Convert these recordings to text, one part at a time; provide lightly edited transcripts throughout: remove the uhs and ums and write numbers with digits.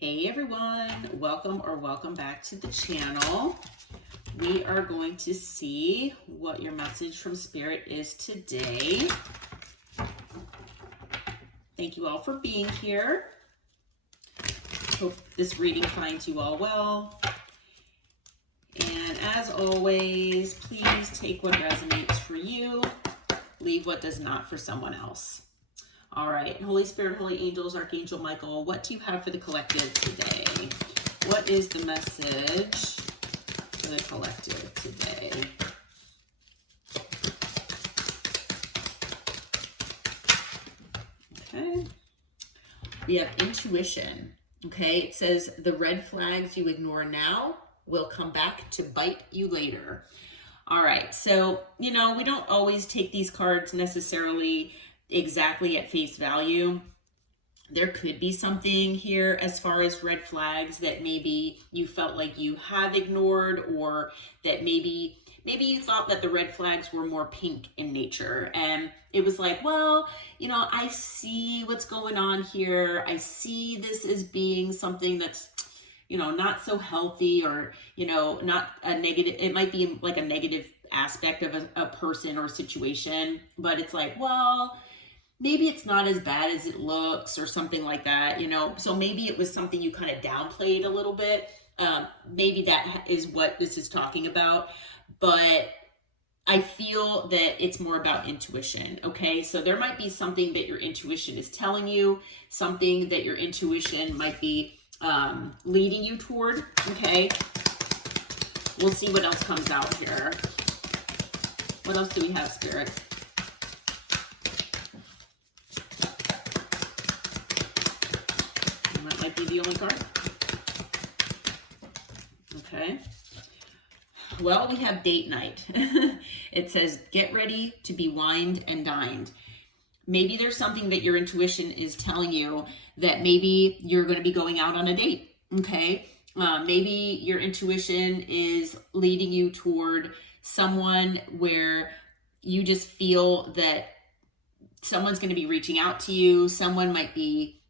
Hey everyone, welcome back to the channel. We are going to see what your message from Spirit is today. Thank you all for being here. Hope this reading finds you all well. And as always, please take what resonates for you, leave what does not for someone else. All right, Holy Spirit, Holy Angels, Archangel Michael, what do you have for the collective today? What is the message for the collective today? Okay. We have intuition. Okay, it says the red flags you ignore now will come back to bite you later. All right, so, we don't always take these cards necessarily exactly at face value. There could be something here as far as red flags that maybe you felt like you have ignored, or that maybe you thought that the red flags were more pink in nature, and it was like, well, I see what's going on here. I see this as being something that's not so healthy, or not a negative. It might be like a negative aspect of a person or situation, but it's like, well, maybe it's not as bad as it looks, or something like that, so maybe it was something you kind of downplayed a little bit. Maybe that is what this is talking about, but I feel that it's more about intuition. Okay, so there might be something that your intuition is telling you, something that your intuition might be leading you toward. Okay, we'll see what else comes out here. What else do we have, Spirit? That might be the only card. Okay. Well, we have date night. It says, get ready to be wined and dined. Maybe there's something that your intuition is telling you, that maybe you're going to be going out on a date. Okay. Maybe your intuition is leading you toward someone where you just feel that someone's going to be reaching out to you. Someone might be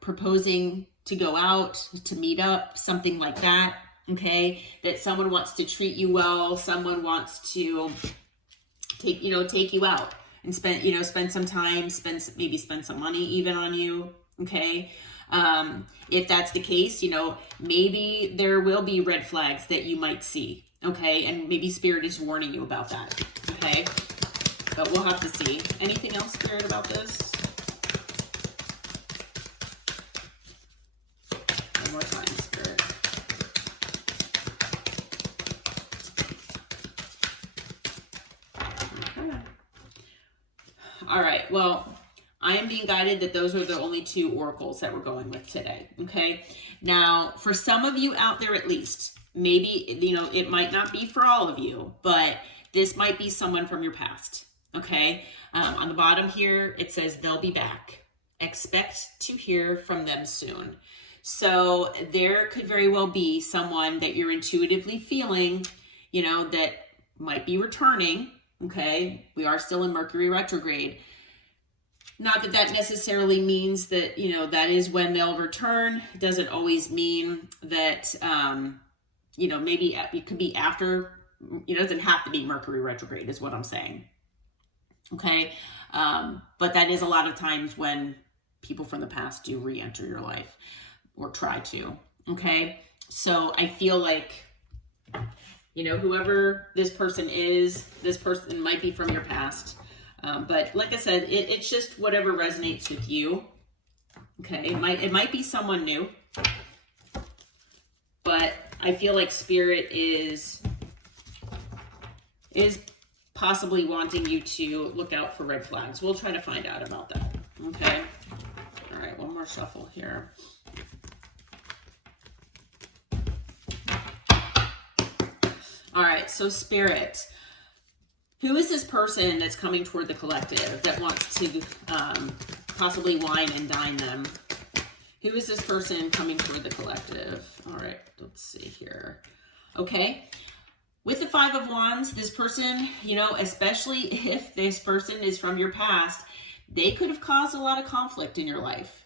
proposing to go out, to meet up, something like that. Okay, that someone wants to treat you well. Someone wants to take you out and spend some time, spend some money even on you. Okay, if that's the case, maybe there will be red flags that you might see. Okay, and maybe Spirit is warning you about that. Okay, but we'll have to see. Anything else, Spirit, about this? One more time, Spirit. Okay. All right, well, I am being guided that those are the only two oracles that we're going with today. Okay, now for some of you out there, at least, maybe it might not be for all of you, but this might be someone from your past. Okay, on the bottom here it says they'll be back. Expect to hear from them soon. So there could very well be someone that you're intuitively feeling, that might be returning. Okay, we are still in Mercury retrograde. Not that that necessarily means that, that is when they'll return. It doesn't always mean that, maybe it could be after. It doesn't have to be Mercury retrograde is what I'm saying. Okay, but that is a lot of times when people from the past do re-enter your life, or try to. Okay, so I feel like, whoever this person is, this person might be from your past. But like I said, it's just whatever resonates with you. Okay, it might be someone new, but I feel like Spirit is possibly wanting you to look out for red flags. We'll try to find out about that. Okay. All right, one more shuffle here. All right, so Spirit, who is this person that's coming toward the collective that wants to possibly wine and dine them? Who is this person coming toward the collective? All right, let's see here. Okay, with the Five of Wands, this person, especially if this person is from your past, they could have caused a lot of conflict in your life.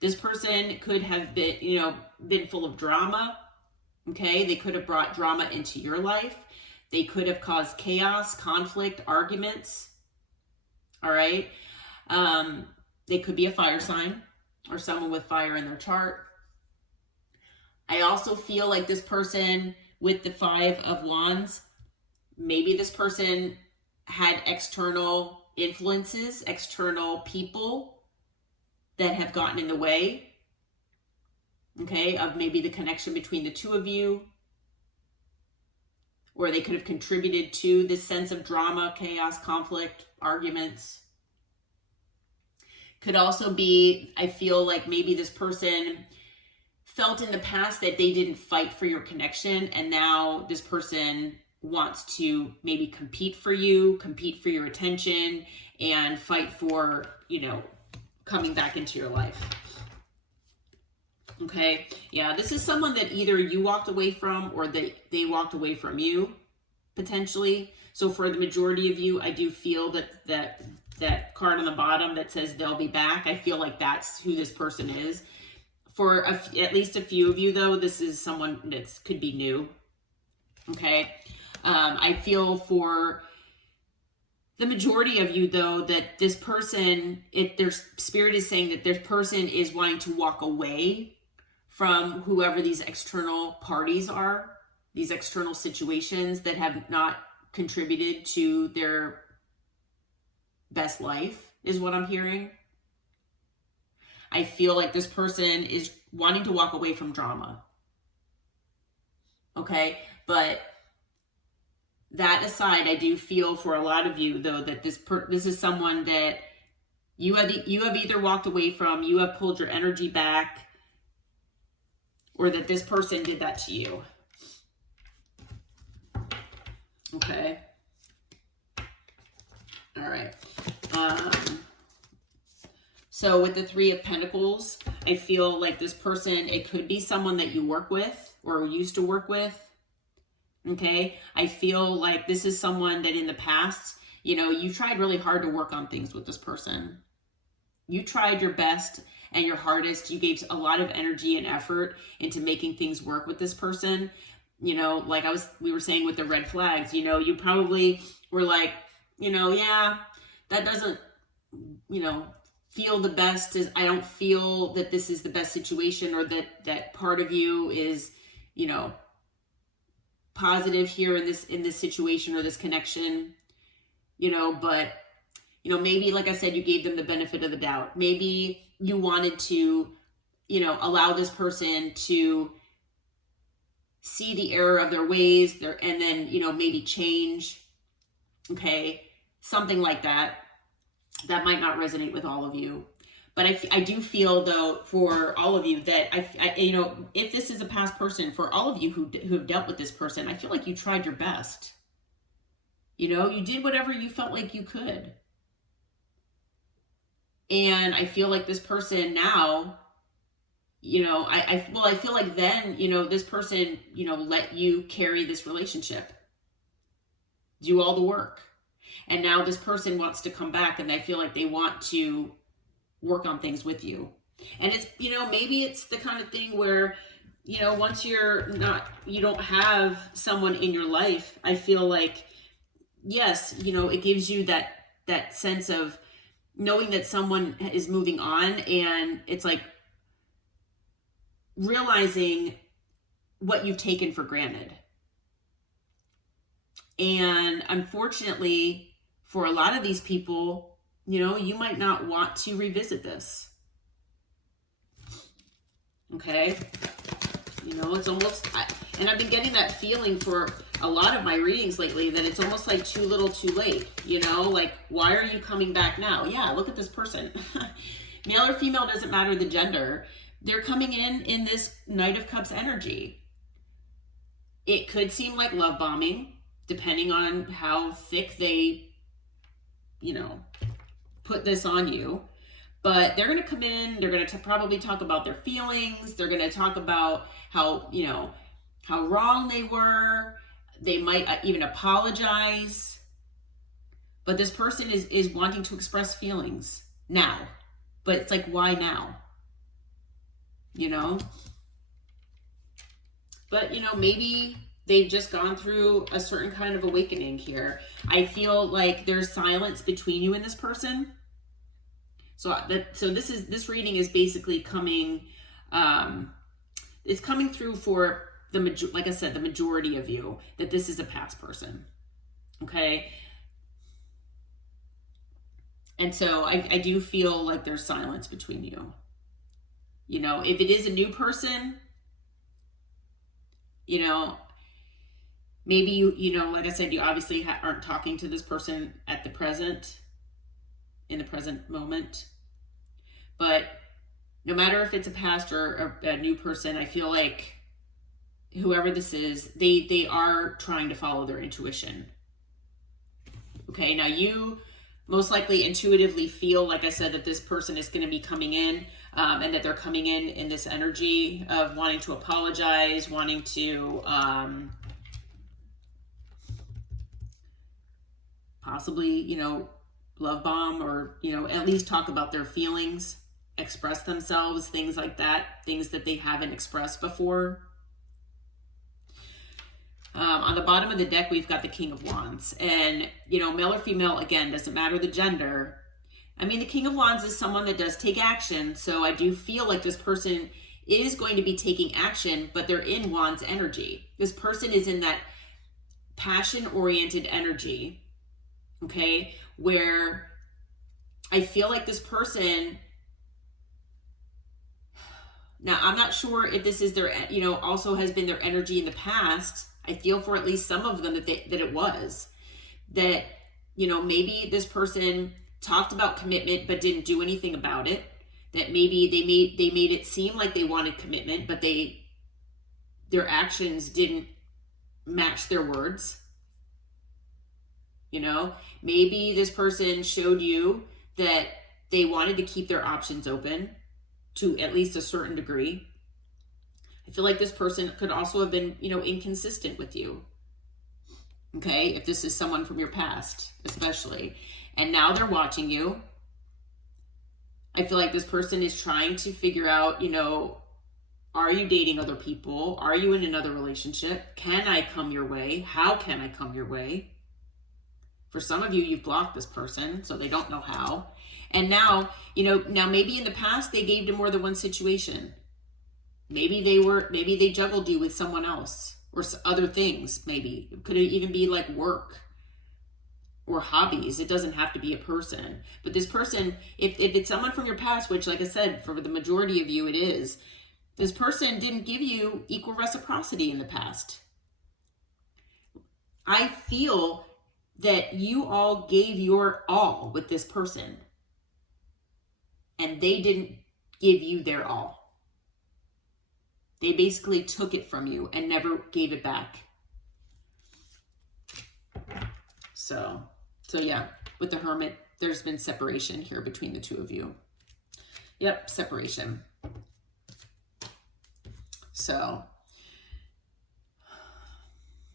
This person could have been, you know, been full of drama. Okay. They could have brought drama into your life. They could have caused chaos, conflict, arguments. All right. They could be a fire sign or someone with fire in their chart. I also feel like this person with the 5 of Wands, maybe this person had external influences, external people that have gotten in the way, okay, of maybe the connection between the two of you, or they could have contributed to this sense of drama, chaos, conflict, arguments. Could also be, I feel like maybe this person felt in the past that they didn't fight for your connection, and now this person wants to maybe compete for you, compete for your attention, and fight for, you know, coming back into your life. Okay, yeah, this is someone that either you walked away from or they walked away from you, potentially. So for the majority of you, I do feel that card on the bottom that says they'll be back, I feel like that's who this person is. For at least a few of you, though, this is someone that could be new. Okay, I feel for the majority of you, though, that this person, if their spirit is saying that this person is wanting to walk away from whoever these external parties are, these external situations that have not contributed to their best life, is what I'm hearing. I feel like this person is wanting to walk away from drama. Okay, but that aside, I do feel for a lot of you, though, that this is someone that you have either walked away from, you have pulled your energy back, or that this person did that to you. Okay. All right. So with the 3 of Pentacles, I feel like this person, it could be someone that you work with or used to work with. Okay. I feel like this is someone that in the past, you know, you tried really hard to work on things with this person. You tried your best and your hardest. You gave a lot of energy and effort into making things work with this person. You know, like we were saying with the red flags, you know, you probably were like, you know, yeah, that doesn't, you know, feel the best. I don't feel that this is the best situation, or that part of you is, you know, positive here in this situation or this connection, you know, but, you know, maybe, like I said, you gave them the benefit of the doubt. Maybe you wanted to, you know, allow this person to see the error of their ways there, and then, you know, maybe change. Okay. Something like that. That might not resonate with all of you. But I do feel, though, for all of you that I you know, if this is a past person, for all of you who have dealt with this person, I feel like you tried your best. You know, you did whatever you felt like you could. And I feel like this person now, you know, I feel like then, you know, this person, you know, let you carry this relationship, do all the work. And now this person wants to come back, and I feel like they want to work on things with you. And it's, you know, maybe it's the kind of thing where, you know, once you don't have someone in your life, I feel like, yes, you know, it gives you that sense of knowing that someone is moving on, and it's like realizing what you've taken for granted. And unfortunately, for a lot of these people, you know, you might not want to revisit this. Okay. You know, it's almost, and I've been getting that feeling for a lot of my readings lately, that it's almost like too little too late, you know, like, why are you coming back now? Yeah, look at this person. Male or female, doesn't matter the gender. They're coming in this Knight of Cups energy. It could seem like love bombing, depending on how thick they, you know, put this on you. But they're going to come in, they're going to probably talk about their feelings. They're going to talk about how, you know, how wrong they were. They might even apologize. But this person is wanting to express feelings now. But it's like, why now? you know. But, you know, maybe they've just gone through a certain kind of awakening here. I feel like there's silence between you and this person. So this reading is basically coming, it's coming through for like I said, the majority of you, that this is a past person. Okay. And so I do feel like there's silence between you. You know, if it is a new person, you know, maybe you know, like I said, you obviously aren't talking to this person at the present, in the present moment. But no matter if it's a past or a new person, I feel like whoever this is, they are trying to follow their intuition. Okay, now you most likely intuitively feel, like I said, that this person is going to be coming in, and that they're coming in this energy of wanting to apologize, wanting to possibly, you know, love bomb, or, you know, at least talk about their feelings, express themselves, things like that, things that they haven't expressed before. On the bottom of the deck, we've got the King of Wands. And, you know, male or female, again, doesn't matter the gender. I mean, the King of Wands is someone that does take action. So I do feel like this person is going to be taking action, but they're in Wands energy. This person is in that passion-oriented energy, okay, where I feel like this person... Now, I'm not sure if this is their, you know, also has been their energy in the past. I feel for at least some of them that it was. That, you know, maybe this person talked about commitment but didn't do anything about it. That maybe they made it seem like they wanted commitment, but their actions didn't match their words. You know, maybe this person showed you that they wanted to keep their options open to at least a certain degree. I feel like this person could also have been, you know, inconsistent with you. Okay, if this is someone from your past, especially. And now they're watching you. I feel like this person is trying to figure out, you know, are you dating other people? Are you in another relationship? Can I come your way? How can I come your way? For some of you, you've blocked this person, so they don't know how. And now, you know, maybe in the past they gave to more than one situation. Maybe they juggled you with someone else or other things. Maybe it could even be like work or hobbies. It doesn't have to be a person. But this person, if it's someone from your past, which, like I said, for the majority of you it is, this person didn't give you equal reciprocity in the past. I feel that you all gave your all with this person, and they didn't give you their all. They basically took it from you and never gave it back. So yeah, with the Hermit, there's been separation here between the two of you. Yep, separation. So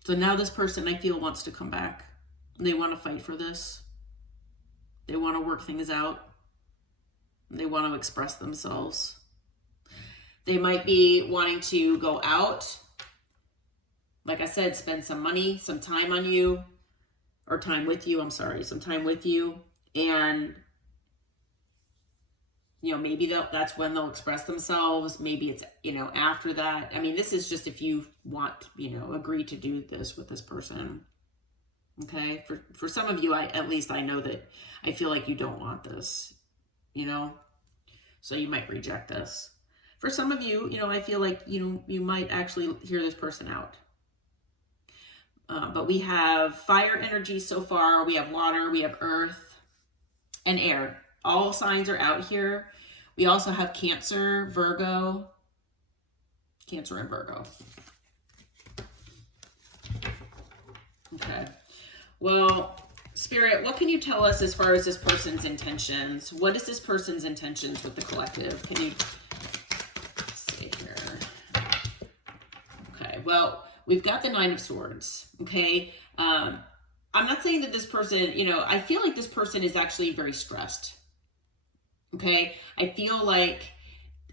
now this person, I feel, wants to come back. They want to fight for this. They want to work things out. They want to express themselves. They might be wanting to go out. Like I said, spend some money, some time on you, or time with you. I'm sorry, some time with you. And, you know, maybe that's when they'll express themselves. Maybe it's, you know, after that. I mean, this is just if you want, you know, agree to do this with this person. Okay? For some of you, at least I know that I feel like you don't want this, you know? So you might reject this. For some of you, you know, I feel like, you know, you might actually hear this person out. But we have fire energy so far. We have water, we have earth, and air. All signs are out here. We also have Cancer, Virgo. Cancer and Virgo. Okay. Well, Spirit, what can you tell us as far as this person's intentions? What is this person's intentions with the collective? Can you... Well, we've got the Nine of Swords, okay? I'm not saying that this person, you know, I feel like this person is actually very stressed, okay? I feel like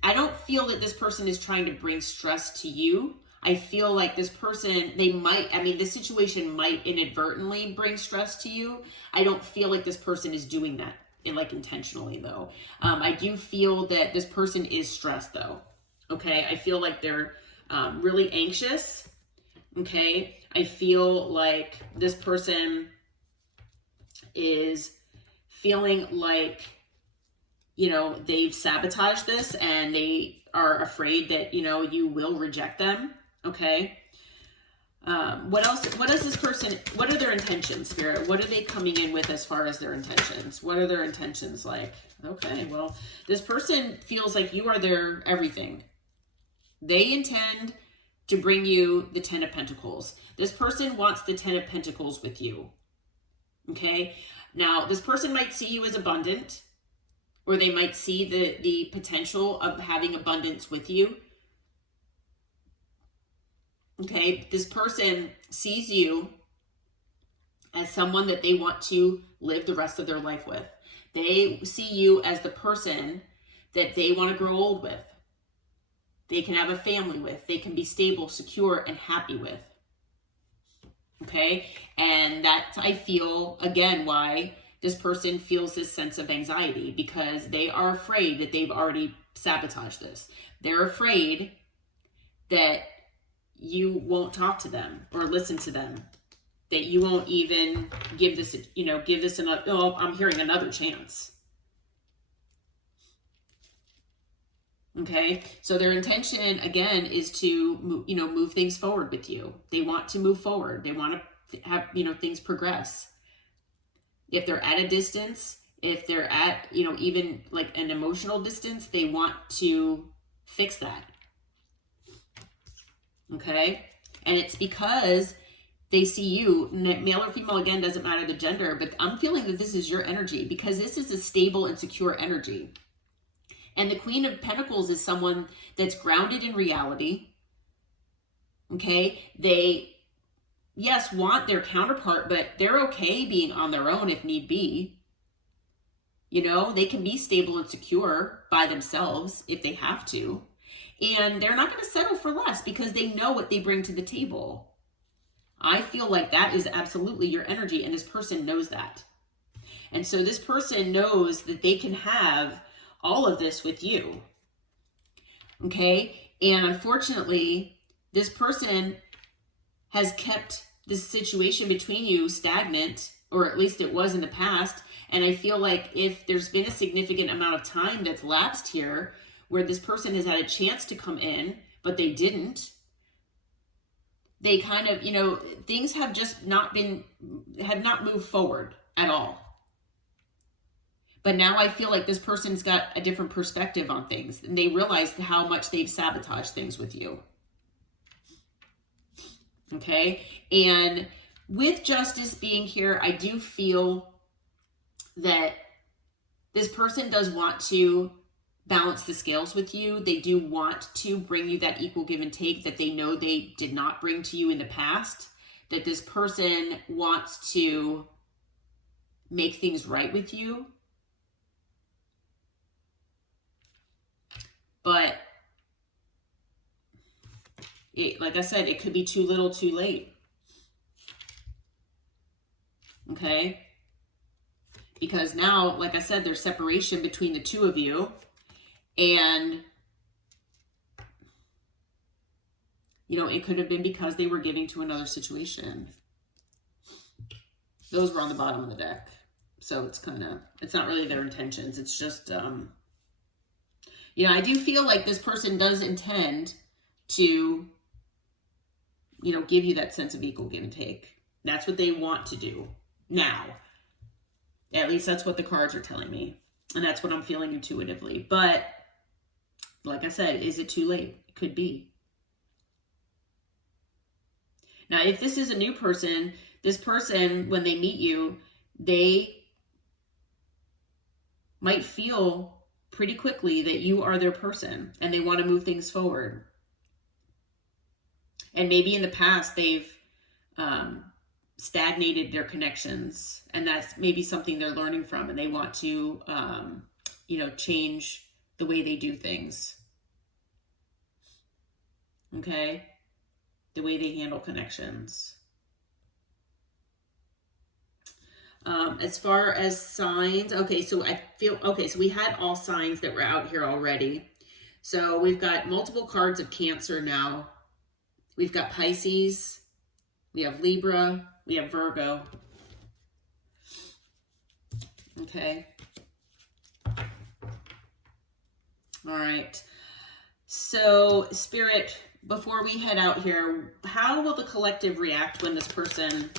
I don't feel that this person is trying to bring stress to you. I feel like this person, they might, I mean, this situation might inadvertently bring stress to you. I don't feel like this person is doing that like intentionally though. I do feel that this person is stressed though. Okay. I feel like they're really anxious. Okay. I feel like this person is feeling like, they've sabotaged this and they are afraid that, you will reject them. Okay. What else? What is this person? What are their intentions, Spirit? What are they coming in with as far as their intentions? What are their intentions like? Okay. Well, this person feels like you are their everything. They intend to bring you the 10 of Pentacles. This person wants the 10 of Pentacles with you. Okay. Now, this person might see you as abundant, or they might see the potential of having abundance with you. Okay, this person sees you as someone that they want to live the rest of their life with. They see you as the person that they want to grow old with. They can have a family with. They can be stable, secure, and happy with. Okay, and that's, I feel, again, why this person feels this sense of anxiety, because they are afraid that they've already sabotaged this. They're afraid that you won't talk to them or listen to them, that you won't even give this, another, oh, I'm hearing another chance. Okay, so their intention, again, is to, move things forward with you. They want to move forward. They want to have, things progress. If they're at a distance, if they're at, even like an emotional distance, they want to fix that. Okay, and it's because they see you, male or female, again, doesn't matter the gender, but I'm feeling that this is your energy, because this is a stable and secure energy. And the Queen of Pentacles is someone that's grounded in reality. Okay, they, yes, want their counterpart, but they're okay being on their own if need be. They can be stable and secure by themselves if they have to. And they're not going to settle for less, because they know what they bring to the table. I feel like that is absolutely your energy, and this person knows that. And so this person knows that they can have all of this with you. Okay? And unfortunately, this person has kept this situation between you stagnant, or at least it was in the past. And I feel like if there's been a significant amount of time that's lapsed here, where this person has had a chance to come in, but they didn't, they kind of, things have just have not moved forward at all. But now I feel like this person's got a different perspective on things, and they realize how much they've sabotaged things with you. Okay? And with justice being here, I do feel that this person does want to balance the scales with you. They do want to bring you that equal give and take that they know they did not bring to you in the past. That this person wants to make things right with you. But like I said, it could be too little, too late. Okay? Because now, like I said, there's separation between the two of you. And, it could have been because they were giving to another situation. Those were on the bottom of the deck. So it's not really their intentions. It's just, I do feel like this person does intend to, give you that sense of equal give and take. That's what they want to do now. At least that's what the cards are telling me. And that's what I'm feeling intuitively. But like I said, is it too late? It could be. Now, if this is a new person, this person, when they meet you, they might feel pretty quickly that you are their person and they want to move things forward. And maybe in the past, they've stagnated their connections, and that's maybe something they're learning from, and they want to, change the way they do things. Okay? The way they handle connections. As far as signs, okay, so I feel, okay, so we had all signs that were out here already. So we've got multiple cards of Cancer now. We've got Pisces, we have Libra, we have Virgo. Okay. All right. So, Spirit, before we head out here, how will the collective react when this person,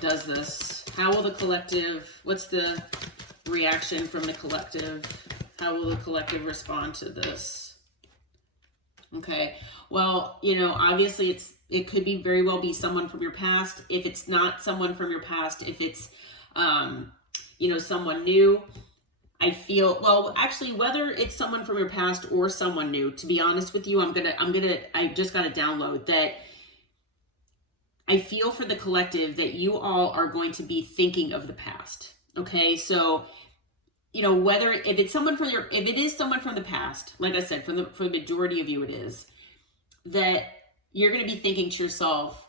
does this? How will the collective, what's the reaction from the collective? How will the collective respond to this? Okay. Well, obviously it could be very well be someone from your past. If it's not someone from your past, if it's, someone new, I feel, well, actually, whether it's someone from your past or someone new, to be honest with you, I just got to download that. I feel for the collective that you all are going to be thinking of the past. Okay. So, if it is someone from the past, like I said, for the majority of you, it is that you're going to be thinking to yourself,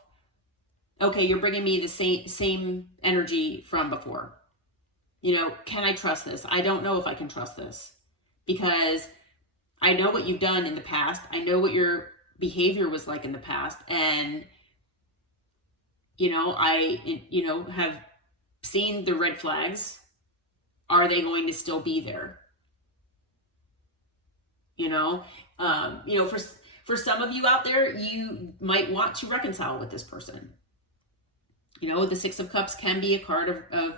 okay, you're bringing me the same energy from before. Can I trust this? I don't know if I can trust this because I know what you've done in the past. I know what your behavior was like in the past. And, I have seen the red flags. Are they going to still be there? For some of you out there, you might want to reconcile with this person. The Six of Cups can be a card of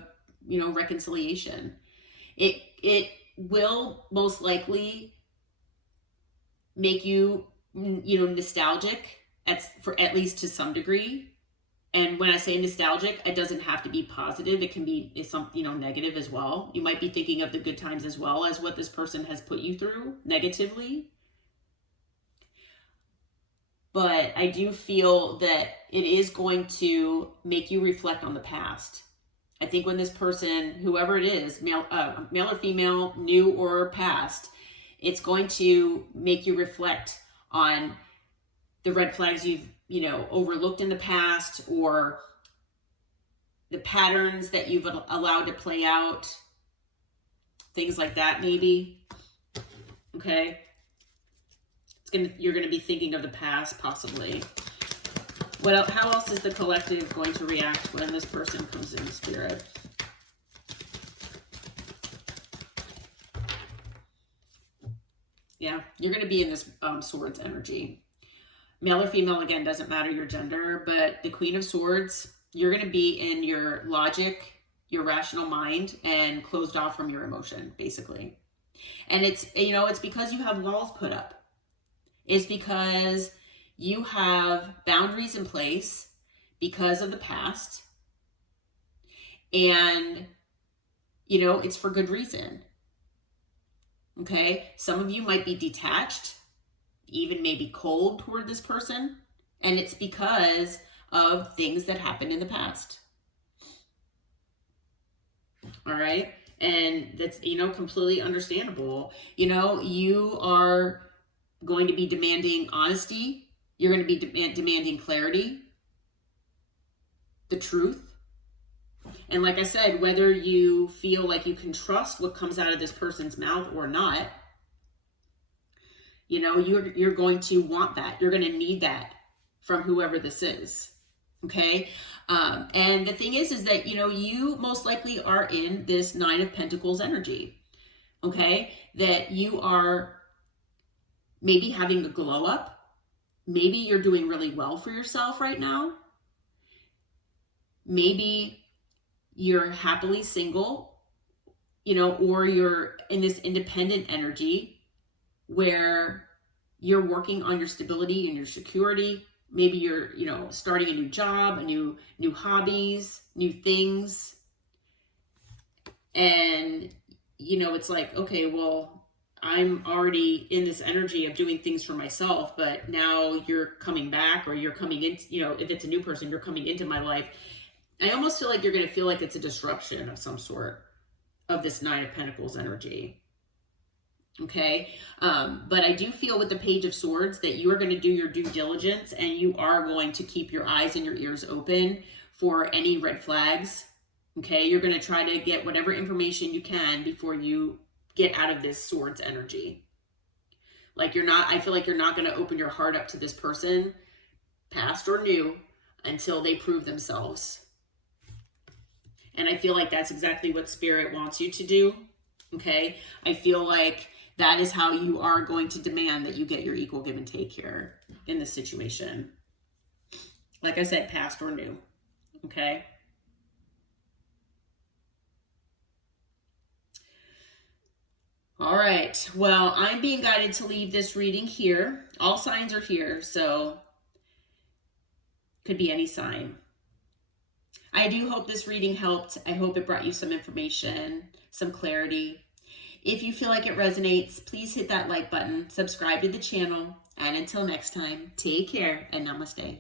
reconciliation. It will most likely make you, nostalgic at least to some degree. And when I say nostalgic, it doesn't have to be positive. It can be negative as well. You might be thinking of the good times as well as what this person has put you through negatively. But I do feel that it is going to make you reflect on the past. I think when this person, whoever it is, male or female, new or past, it's going to make you reflect on the red flags you've, overlooked in the past, or the patterns that you've allowed to play out, things like that, maybe. Okay. You're going to be thinking of the past, possibly. How else is the collective going to react when this person comes in, Spirit? Yeah, you're going to be in this Swords energy. Male or female, again, doesn't matter your gender, but the Queen of Swords, you're going to be in your logic, your rational mind, and closed off from your emotion, basically. And it's because you have walls put up. It's because you have boundaries in place because of the past. And, it's for good reason. Okay? Some of you might be detached, even maybe cold toward this person. And it's because of things that happened in the past. All right? And that's, completely understandable. You are going to be demanding honesty. You're going to be demanding clarity, the truth. And like I said, whether you feel like you can trust what comes out of this person's mouth or not, you're going to want that. You're going to need that from whoever this is. Okay. And the thing is that, you most likely are in this Nine of Pentacles energy. Okay. That you are maybe having a glow up. Maybe you're doing really well for yourself right now. Maybe you're happily single, or you're in this independent energy where you're working on your stability and your security. Maybe you're, starting a new job, new hobbies, new things. And, it's like, okay, well, I'm already in this energy of doing things for myself, but now you're coming back, or you're coming in, if it's a new person, you're coming into my life. I almost feel like you're going to feel like it's a disruption of some sort of this Nine of Pentacles energy. Okay. But I do feel with the Page of Swords that you are going to do your due diligence, and you are going to keep your eyes and your ears open for any red flags. Okay. You're going to try to get whatever information you can before you get out of this Swords energy. Like I feel like you're not going to open your heart up to this person, past or new, until they prove themselves. And I feel like that's exactly what Spirit wants you to do. Okay. I feel like that is how you are going to demand that you get your equal give and take here in this situation. Like I said, past or new. Okay. All right. Well, I'm being guided to leave this reading here. All signs are here, so could be any sign. I do hope this reading helped. I hope it brought you some information, some clarity. If you feel like it resonates, please hit that like button, subscribe to the channel, and until next time, take care and namaste.